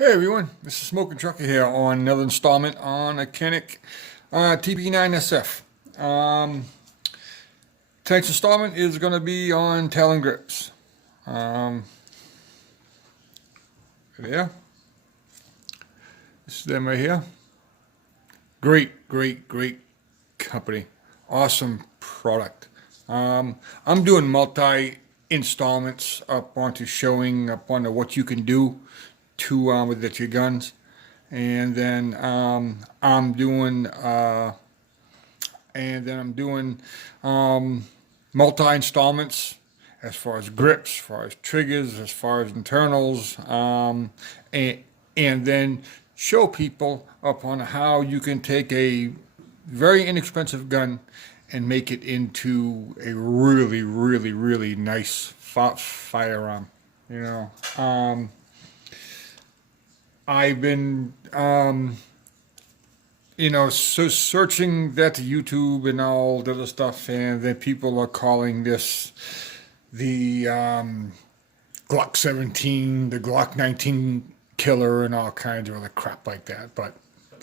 Hey everyone, this is Smoking Trucker here on another installment on a Canik TP9SF. Tonight's installment is going to be on Talon grips. Yeah, this is them right here. Great company. Awesome product. I'm doing multi installments up onto showing up on what you can do to with your guns, and then I'm doing multi installments as far as grips, as far as triggers, as far as internals, and then show people upon how you can take a very inexpensive gun and make it into a really nice firearm. You know, I've been, so searching that to YouTube and all the other stuff, and then people are calling this the Glock 17, the Glock 19 killer, and all kinds of other crap like that. But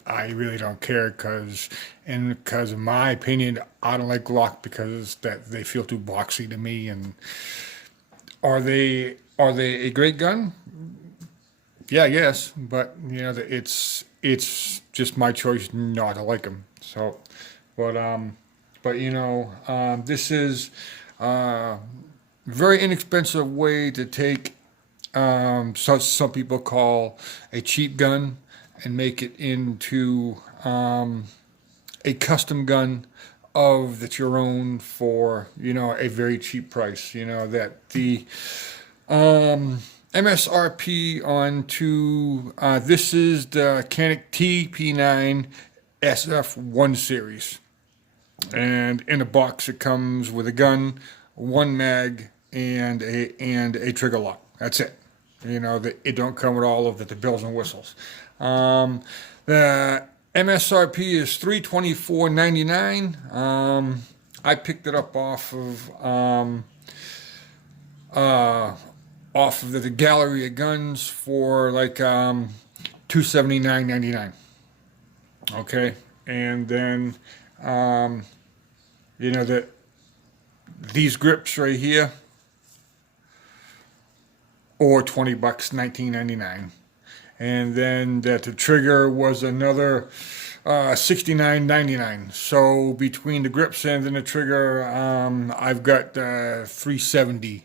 I really don't care because in my opinion, I don't like Glock because that they feel too boxy to me. And are they a great gun? Yeah, yes, but it's just my choice not to like them. So, this is very inexpensive way to take some people call a cheap gun and make it into a custom gun of that your own for a very cheap price. That the MSRP onto this is the Canik TP9 SF1 series, and in a box it comes with a gun, one mag, and a trigger lock. That's it. It don't come with all of the bells and whistles. The MSRP is $324.99. I picked it up off of the gallery of guns for like $279.99. Okay, and then that these grips right here, or $20, $19.99, and then that the trigger was another $69.99. So between the grips and then the trigger, I've got $370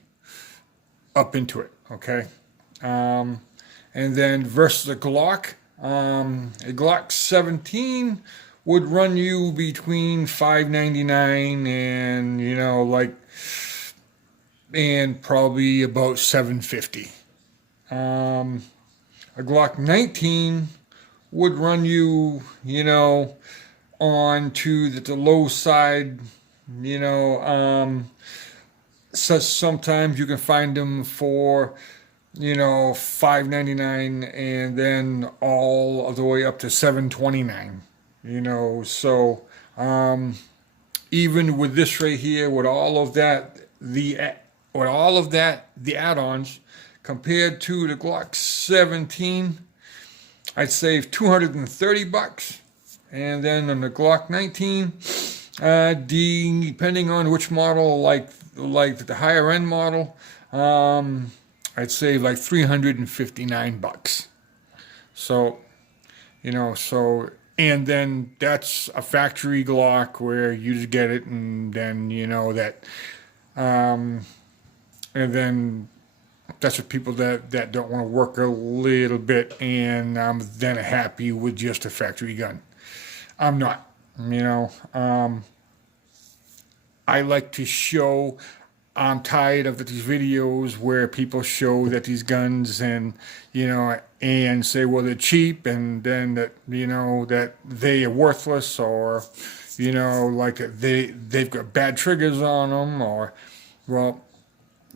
up into it. Okay, and then versus a Glock 17 would run you between $599 and probably about $750. A Glock 19 would run you on to the low side. So sometimes you can find them for $599 and then all of the way up to $729. So even with this right here, with all of that, the add-ons compared to the Glock 17, I'd save $230. And then on the Glock 19, depending on which model, like the higher end model, I'd save like $359. So, and then that's a factory Glock where you just get it, and then and then that's for people that don't want to work a little bit, and I'm then happy with just a factory gun. I'm not, I like to show. I'm tired of these videos where people show that these guns and say, well, they're cheap, and then that that they are worthless, or like they've got bad triggers on them, or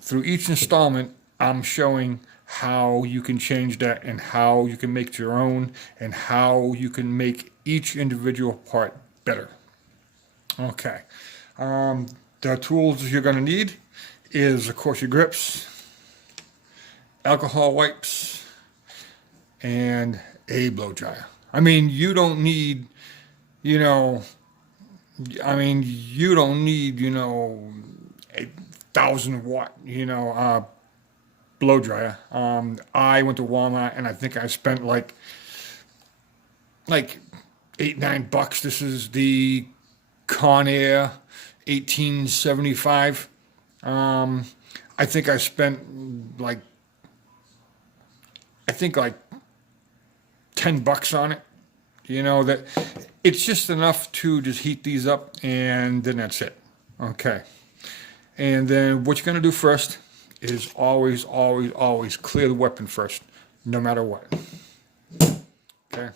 through each installment I'm showing how you can change that and how you can make it your own and how you can make each individual part better. Okay. The tools you're going to need is, of course, your grips, alcohol wipes, and a blow dryer. I mean, you don't need, you know, you don't need, 1,000 watt, blow dryer. I went to Walmart and I think I spent like $8, $9. This is the Conair 1875. I think I spent like $10 on it. That it's just enough to just heat these up, and then that's it. Okay. And then what you're gonna do first is always, always, always clear the weapon first, no matter what. Okay.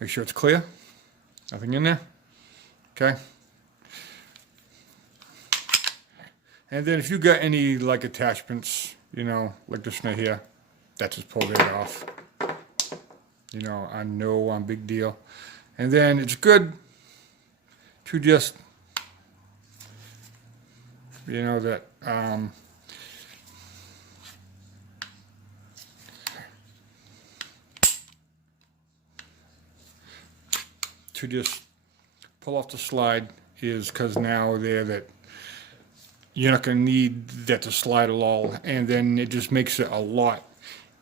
Make sure it's clear. Nothing in there. Okay. And then if you got any like attachments, like this one here, that's just pull it off. I know I'm big deal. And then it's good to just, that, to just pull off the slide is because now that you're not going to need that to slide at all, and then it just makes it a lot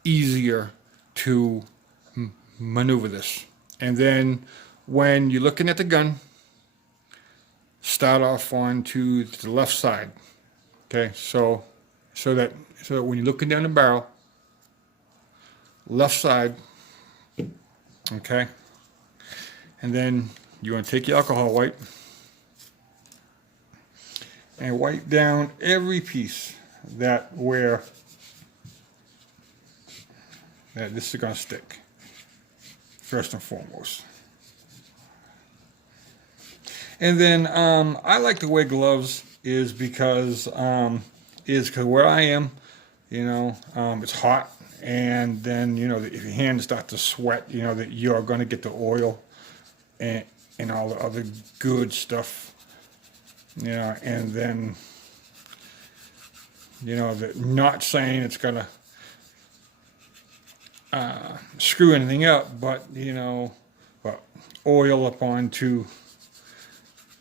easier to maneuver this. And then when you're looking at the gun, start off onto the left side. Okay, so that when you're looking down the barrel, left side. Okay, and then you want to take your alcohol wipe and wipe down every piece that this is going to stick, first and foremost. And then I like to wear gloves is because where I am, it's hot, and then if your hands start to sweat, that you're going to get the oil and all the other good stuff. And then, not saying it's gonna screw anything up, but oil up onto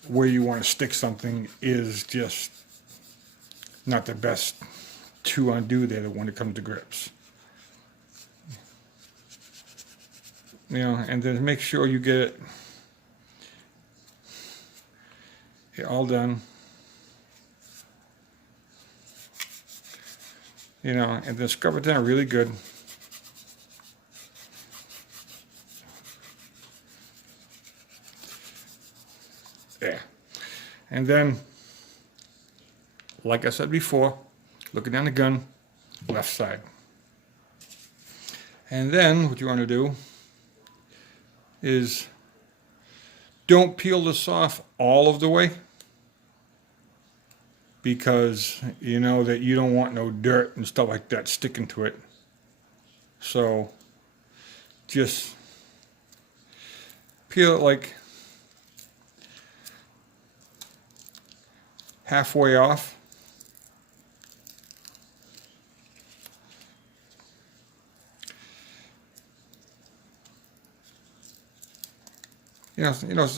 where you want to stick something is just not the best to undo there when it comes to grips. And then make sure you get it all done. And then scrub it down really good. Yeah. And then, like I said before, looking down the gun, left side. And then what you want to do is don't peel this off all of the way, because you know that you don't want no dirt and stuff like that sticking to it. So just peel it like halfway off.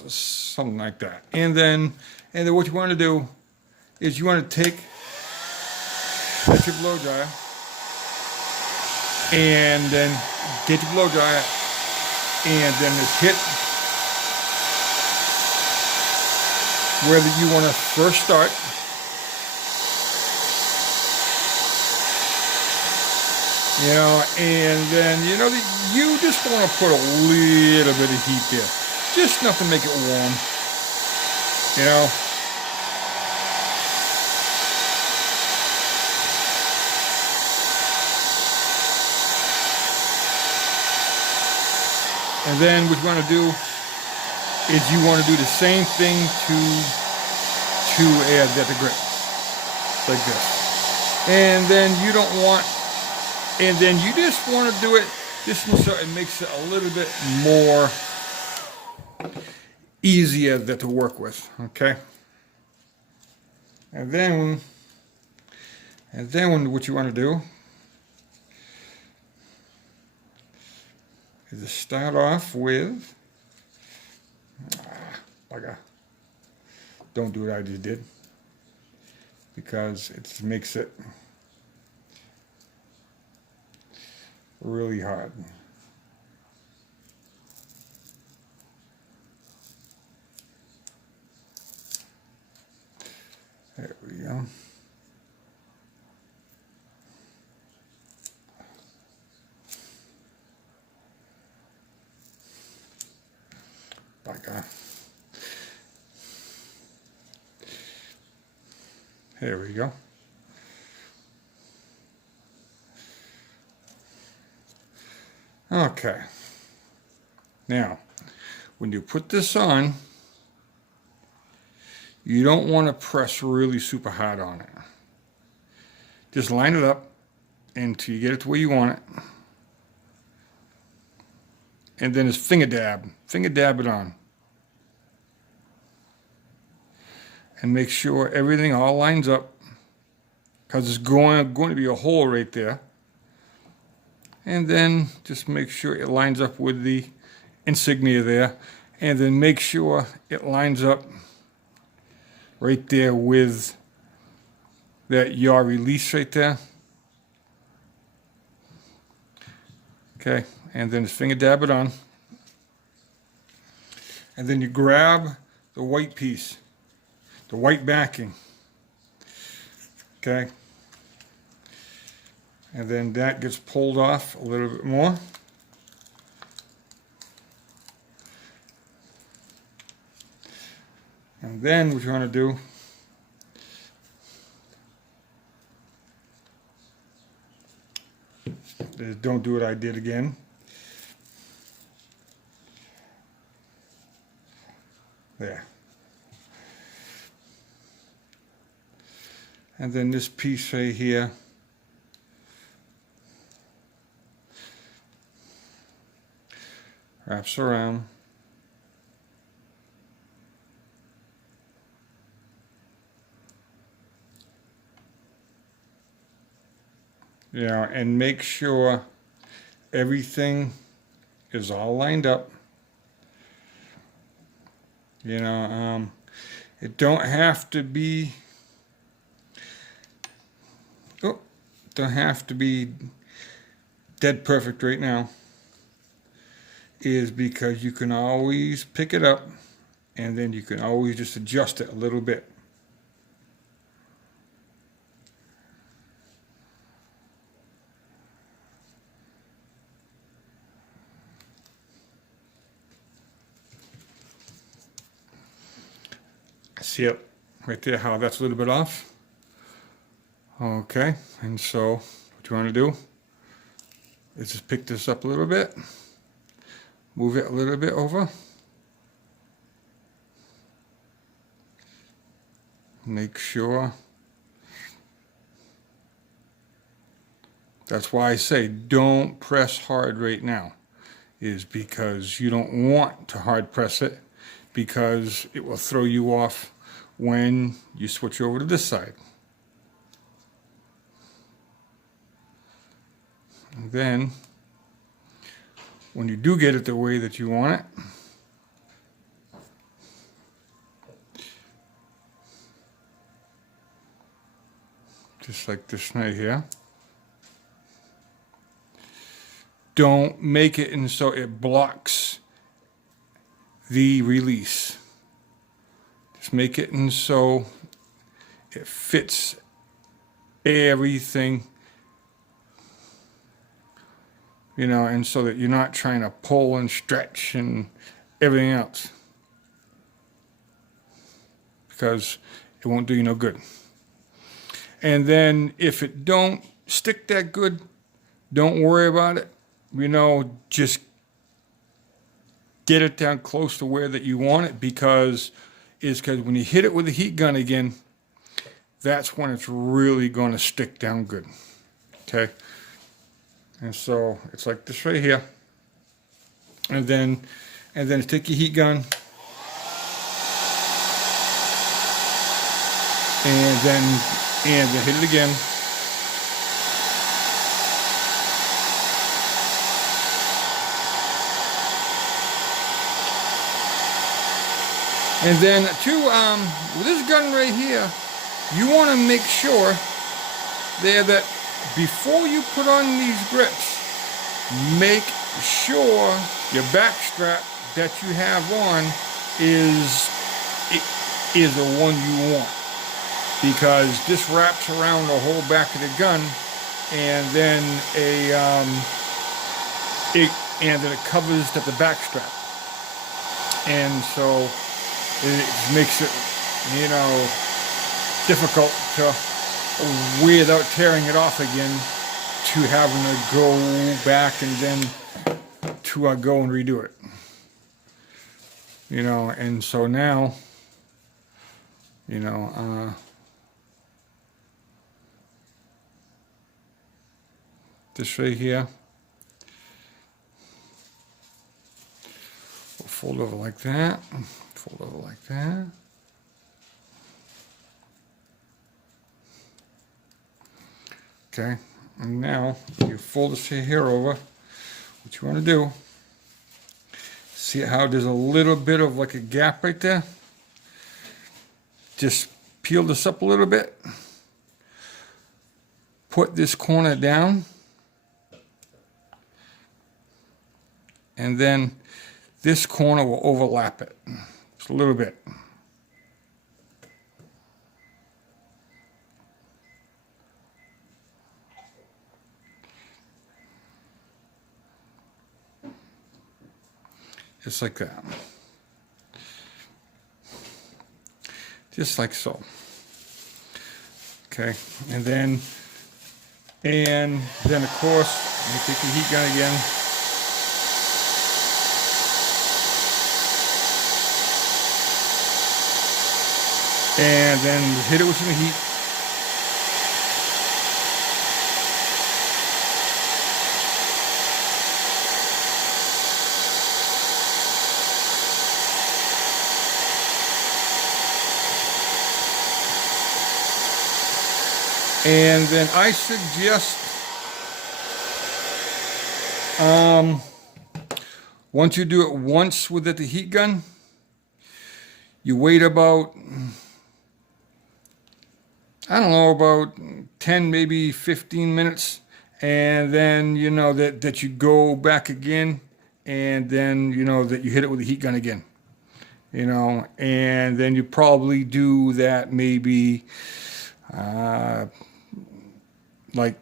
Something like that. And then what you want to do is you want to take your blow dryer and then get your blow dryer and then just hit where you want to first start. And then you just want to put a little bit of heat there. Just enough to make it warm, And then what you want to do is you want to do the same thing to add that to grip, like this. And then you just want to do it just so it makes it a little bit more easier to work with, okay? And then what you want to do is to start off with, bugger, don't do what I just did, because it makes it really hard. There we go. Bugger. There we go. Okay. Now, when you put this on, you don't want to press really super hard on it. Just line it up until you get it to where you want it. And then just finger dab it on. And make sure everything all lines up, because there's going to be a hole right there. And then just make sure it lines up with the insignia there. And then make sure it lines up right there with that yaw release right there. Okay, and then just finger dab it on. And then you grab the white piece, the white backing. Okay. And then that gets pulled off a little bit more. And then what you want to do is don't do what I did again. There. And then this piece right here, wraps around. Yeah, and make sure everything is all lined up. You know, it don't have to be, don't have to be dead perfect right now, is because you can always pick it up and then you can always just adjust it a little bit. See it right there, how that's a little bit off? Okay, and so what you want to do is just pick this up a little bit, move it a little bit over, make sure. That's why I say don't press hard right now, is because you don't want to hard press it, because it will throw you off when you switch over to this side. And then, when you do get it the way that you want it, just like this right here, don't make it and so it blocks the release. Just make it and so it fits everything, you know, and so that you're not trying to pull and stretch and everything else, because it won't do you no good. And then if it don't stick that good, don't worry about it. You know, just get it down close to where that you want it, because when you hit it with the heat gun again, that's when it's really going to stick down good. Okay. And so it's like this right here. And then take your heat gun and then hit it again. And then with this gun right here, you want to make sure there that before you put on these grips, make sure your back strap that you have on is the one you want, because this wraps around the whole back of the gun, and then it covers the back strap, and so it makes it, you know, difficult to, without tearing it off again, to having to go back and then to go and redo it. You know, and so now, you know, this right here, we'll fold over like that, fold over like that. Okay, and now you fold this here over. What you want to do, see how there's a little bit of like a gap right there? Just peel this up a little bit. Put this corner down. And then this corner will overlap it just a little bit. Just like that. Just like so. Okay, and then of course, you take the heat gun again. And then hit it with some heat. And then I suggest, once you do it once with the heat gun, you wait about, I don't know, about 10, maybe 15 minutes, and then, you know, that you go back again, and then, you know, that you hit it with the heat gun again, you know, and then you probably do that maybe, like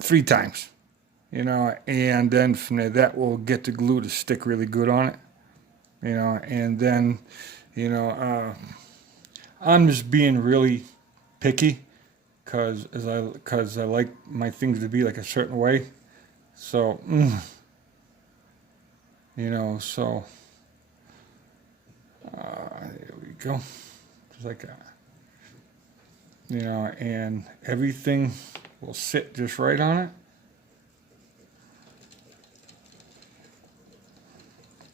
3 times, you know, and then from there, that will get the glue to stick really good on it, you know, and then, you know, I'm just being really picky because I like my things to be like a certain way, so, you know, so, there we go, just like that. You know, and everything will sit just right on it.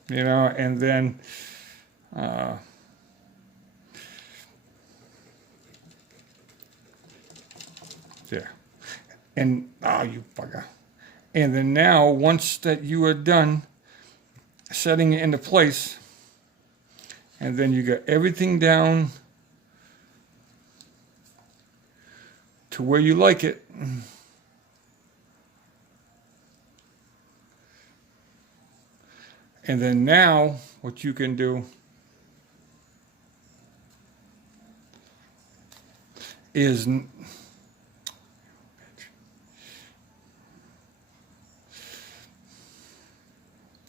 You know, and then there. And you bugger. And then now, once that you are done setting it into place, and then you got everything down to where you like it. And then now what you can do is don't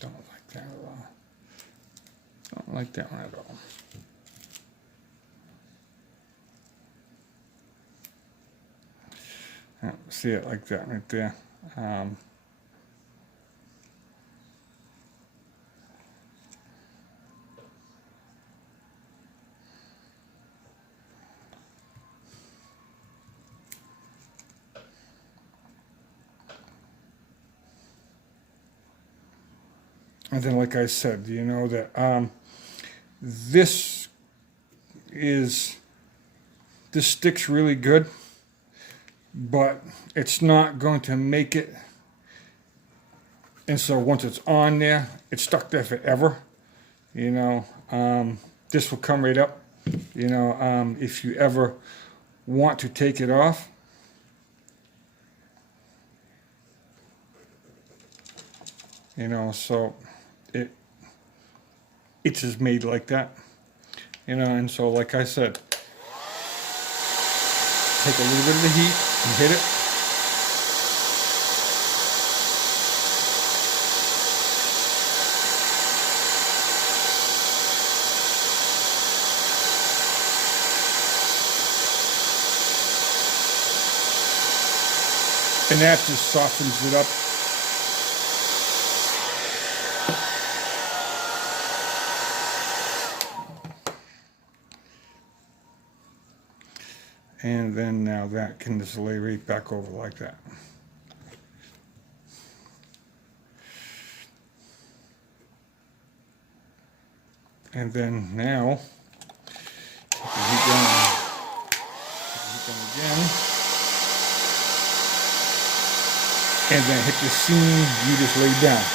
like that at all. Don't like that one at all. See it like that right there. And then, like I said, you know that this sticks really good, but it's not going to make it, and so once it's on there, it's stuck there forever, you know, this will come right up. You know, if you ever want to take it off, you know, so it's just made like that, you know. And so, like I said, take a little bit of the heat and hit it. And that just softens it up. And then now that can just lay right back over like that. And then now, take the heat down, again. And then hit the seam you just laid down.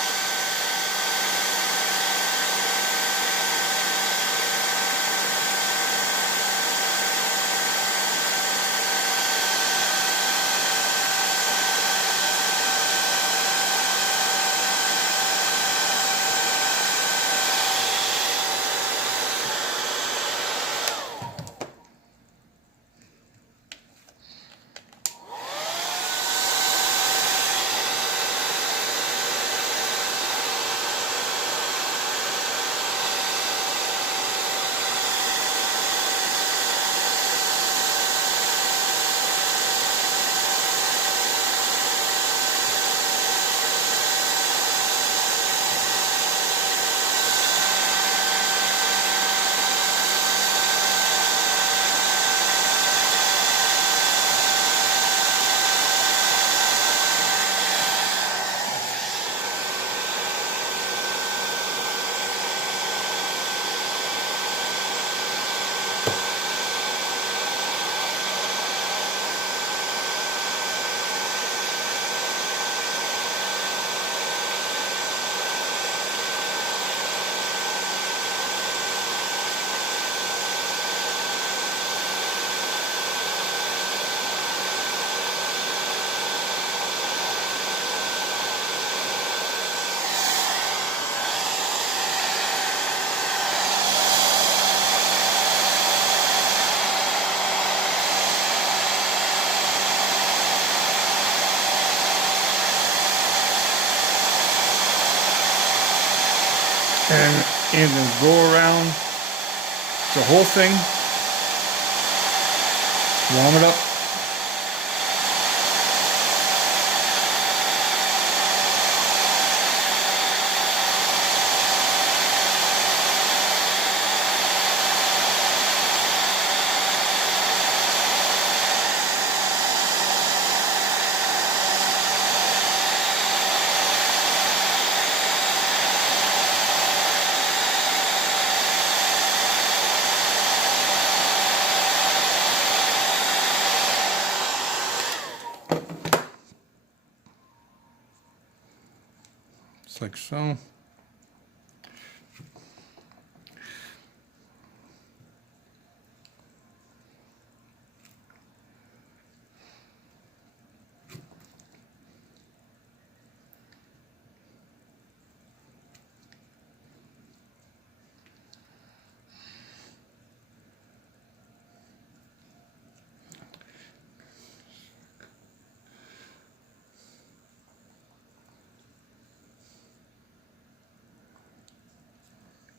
And then go around the whole thing, warm it up. Just like so.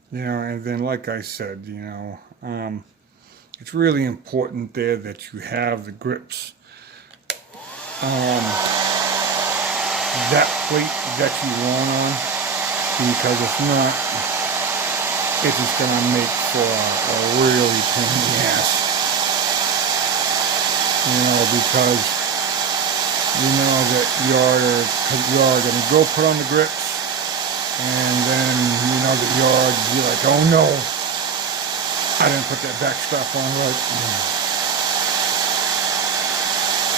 You know, and then like I said, you know, it's really important there that you have the grips. That plate that you want on, because if not, it's just gonna make for a really pain in the ass. You know, because you know that you're gonna go put on the grips, and then you know that you're be like, oh no, I didn't put that back strap on right.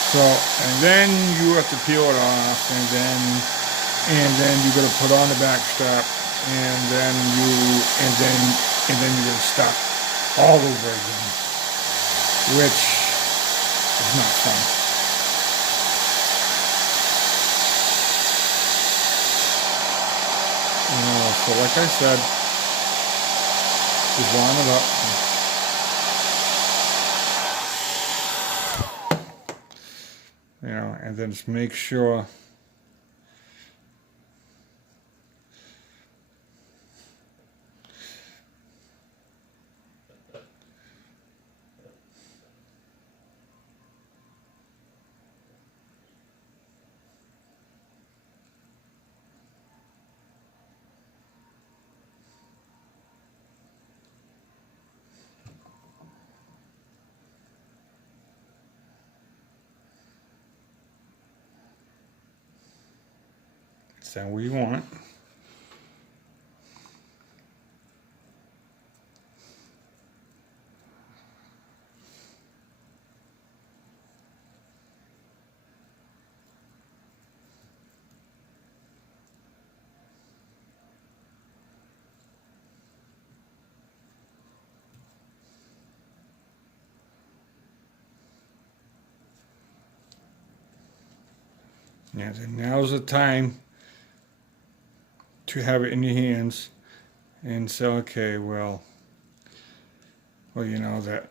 So, and then you have to peel it off, and then you're gonna put on the back strap, and then and then you're going to start all over again, which is not fun. So like I said, just line it up. And then just make sure it's that where you want it. Yeah, then now's the time to have it in your hands and say, okay, well, that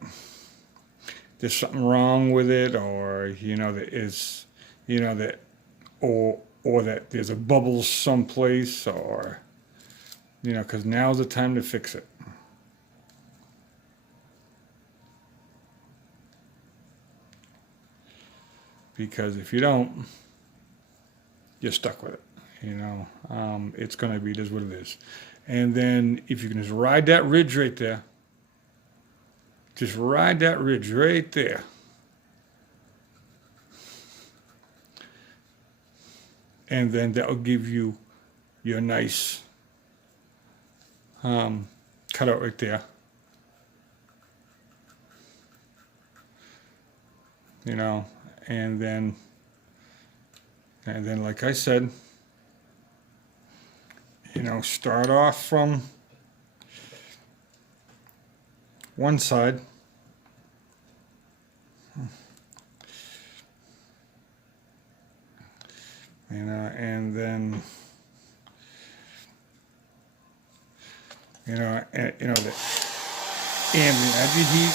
there's something wrong with it, or that is, that, or that there's a bubble someplace, or because now's the time to fix it. Because if you don't, you're stuck with it. It's going to be just what it is. And then if you can just ride that ridge right there, just ride that ridge right there. And then that will give you your nice cutout right there. And then like I said, start off from one side. And then, the ambient energy heat.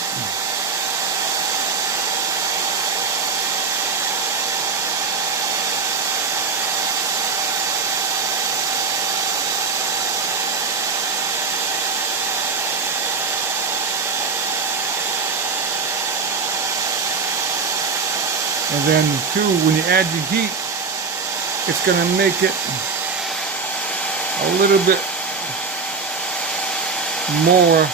And then too, when you add your heat, it's going to make it a little bit more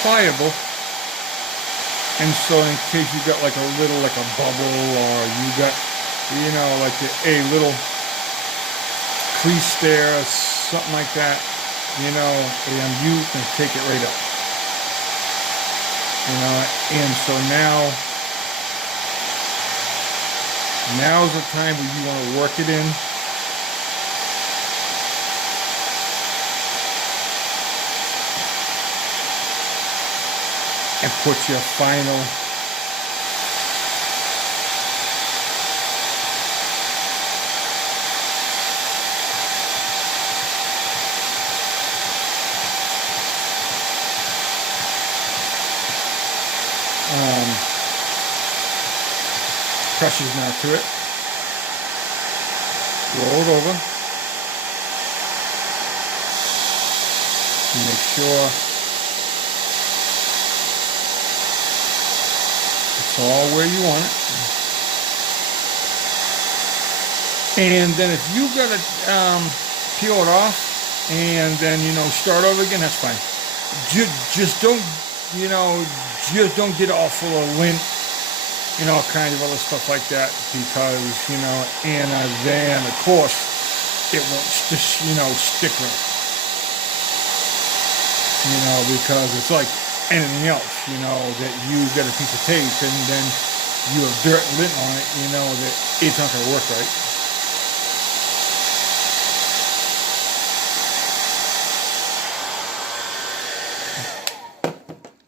pliable. And so in case you got like a bubble, or you got, like a little crease there, or something like that, and you can take it right up. And so now's the time where you want to work it in. And put your final pressures now to it. Roll it over. Make sure it's all where you want it. And then if you got to peel it off and then start over again, that's fine. Just don't get it all full of lint, all kinds of other stuff like that, because and then of course it won't just stick with it. Because it's like anything else, that you get a piece of tape and then you have dirt and lint on it, that it's not going to work right.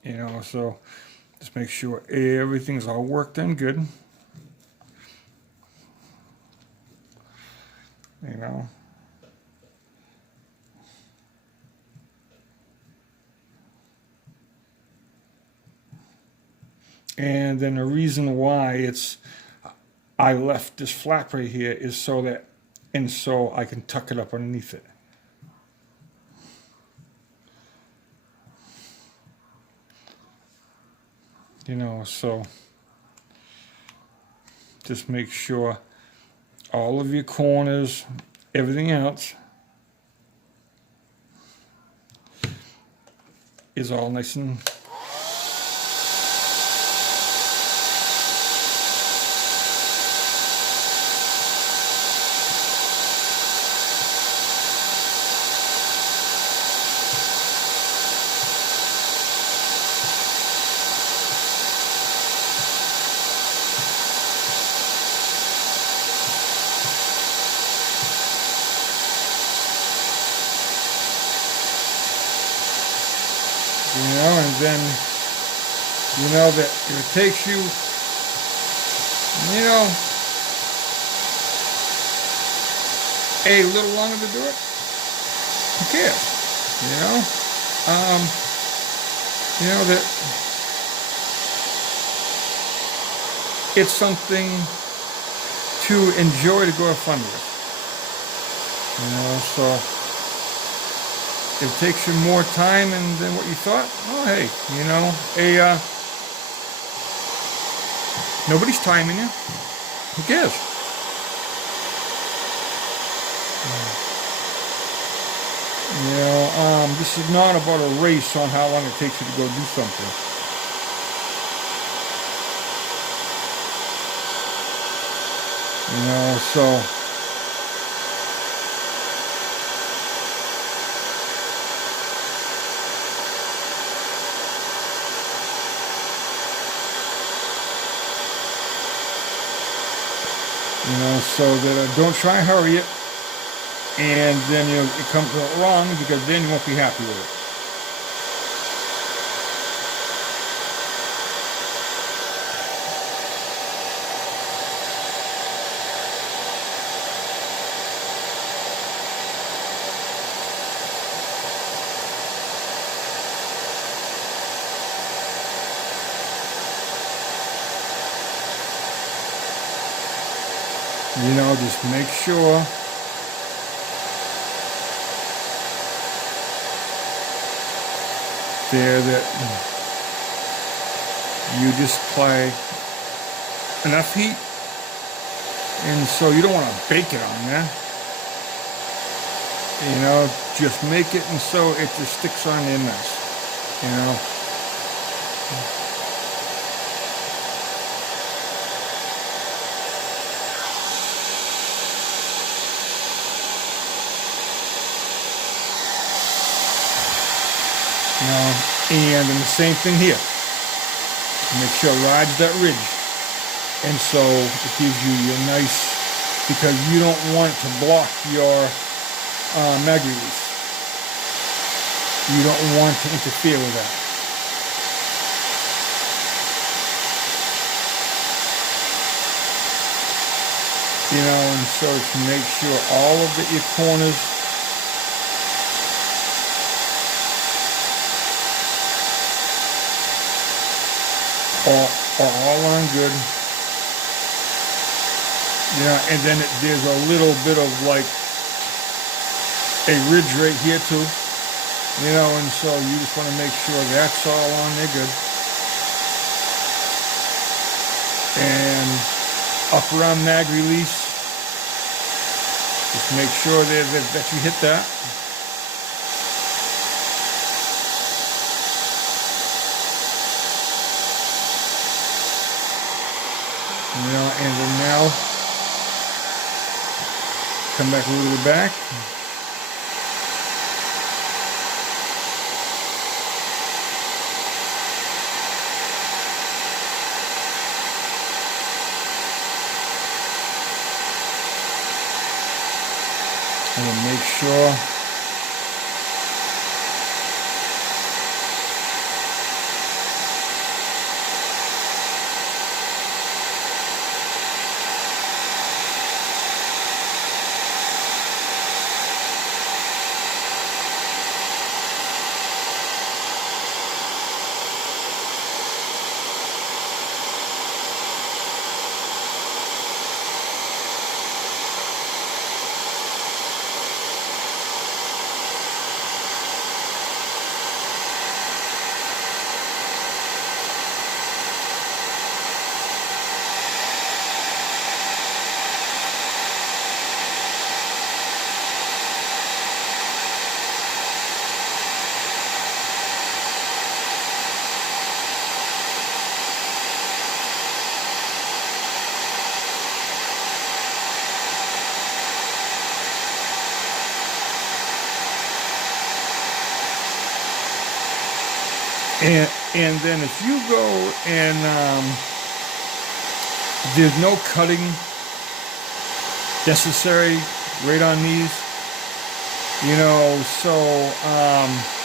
You know, so just make sure everything's all worked done good. You know. And then the reason why I left this flap right here is so I can tuck it up underneath it. You know, so just make sure all of your corners, everything else is all nice and and then that if it takes you, a little longer to do it, who cares? That it's something to enjoy, to go have fun with. So if it takes you more time than what you thought, oh hey, nobody's timing you. Who cares? This is not about a race on how long it takes you to go do something. So so that don't try and hurry it, and then it comes out wrong, because then you won't be happy with it. Just make sure there that you just apply enough heat, and so you don't want to bake it on there. Just make it and so it just sticks on there nice. And the same thing here. Make sure it rides that ridge. And so it gives you your nice, because you don't want it to block your mag release. You don't want to interfere with that. And so to make sure all of your corners are all on good. And then there's a little bit of like a ridge right here too. And so you just want to make sure that's all on there good. And up around mag release, just make sure that you hit that. And then now come back a little bit back. And then make sure And then if you go and there's no cutting necessary right on these, so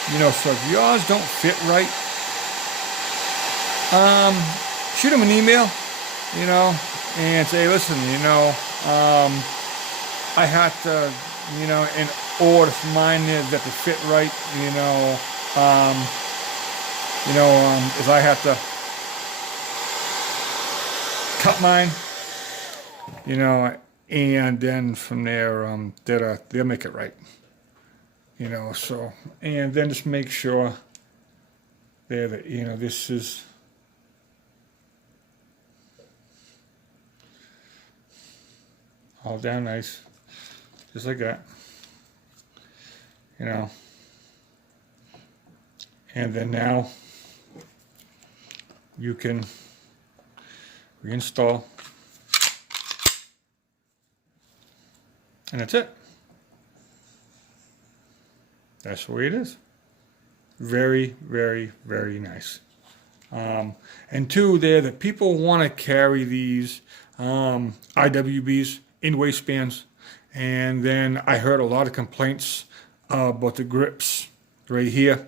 if yours don't fit right, shoot them an email, and say, listen, I had to, in order for mine that to fit right, if I have to cut mine, and then from there, they'll make it right, so, and then just make sure there that, this is all down nice, just like that, and then now you can reinstall, and that's it. That's the way it is. Very, very, very nice. And two, there that people want to carry these IWBs in waistbands, and then I heard a lot of complaints about the grips right here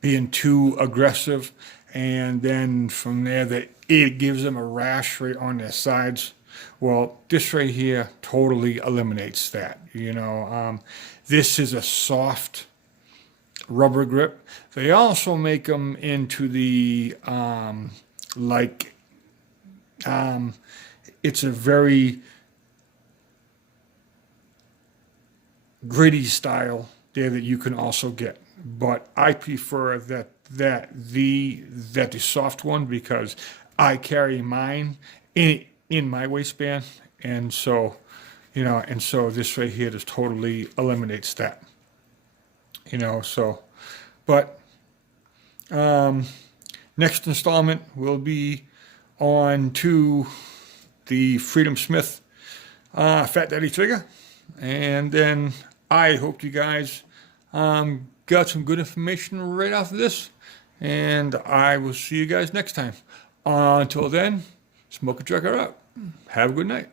being too aggressive, and then from there that it gives them a rash right on their sides. Well, this right here totally eliminates that. This is a soft rubber grip. They also make them into the it's a very gritty style there that you can also get, but I prefer that the soft one, because I carry mine in my waistband, and so this right here just totally eliminates that, so, but next installment will be on to the Freedom Smith Fat Daddy trigger, and then I hope you guys got some good information right off of this, and I will see you guys next time. Until then, smoke a trucker out. Have a good night.